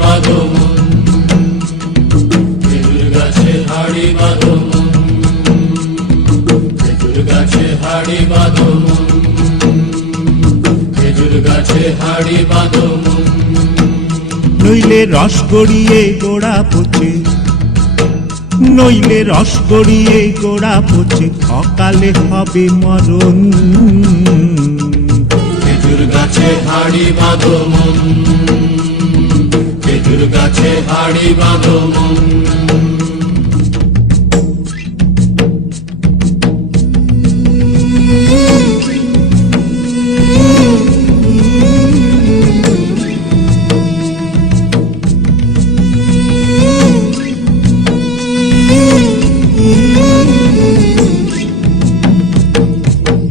বাঁধো মন, খেজুর গাছে হাড়ি বাঁধো মন, খেজুর গাছে হাড়ি বাঁধো মন, খেজুর গাছে হাড়ি বাঁধো মন। নইলে রস গড়িয়ে গোড়া পচে, নইলে রস গড়িয়ে গোড়া পচে, অকালে হবে মরণ। খেজুর গাছে হাড়ি বাঁধো মন, খেজুর গাছে হাড়ি বাঁধো মন।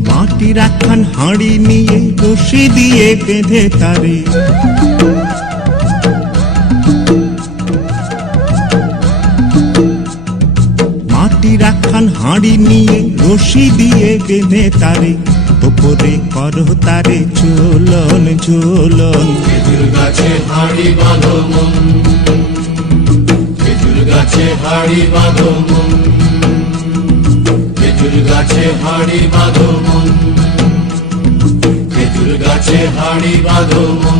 মাটির একখান হাঁড়ি নিয়ে রশি দিয়ে বেঁধে তারে, মাটির একখান হাঁড়ি নিয়ে রশি দিয়ে বেঁধে তারে, ওপরে করো তারে ঝোলন ঝোলন। খেজুর গাছে হাড়ি বাঁধো মন, খেজুর গাছে হাড়ি বাঁধো মন, খেজুর গাছে হাড়ি বাঁধো মন, খেজুর গাছে হাড়ি বাঁধো মন।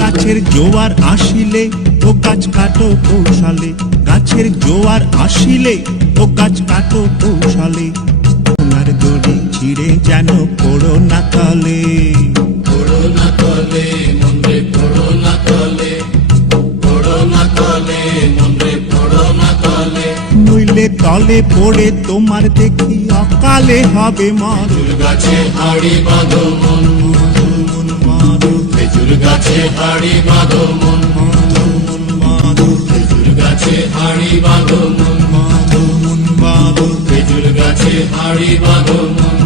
গাছের জোয়ার আসিলে ও গাছ কাটো কৌশলে, গাছের জোয়ার আসিলে ও গাছ কাটো কৌশলে, ওনার দড়ি ছিঁড়ে যেন পড়ো না তলে। পড়ো না তলে মনরে, পড়ো না তলে, পড়ো না তলে মনরে, পড়ো না তলে। নইলে তলে পড়ে তোমার দেখি অকালে হবে মর। খেজুর গাছে হাড়ি বাঁধো মন, খেজুর গাছে হাড়ি বাঁধো মন, খেজুর গাছে হাড়ি বাঁধো মন, খেজুর গাছে হাড়ি বাঁধো মন।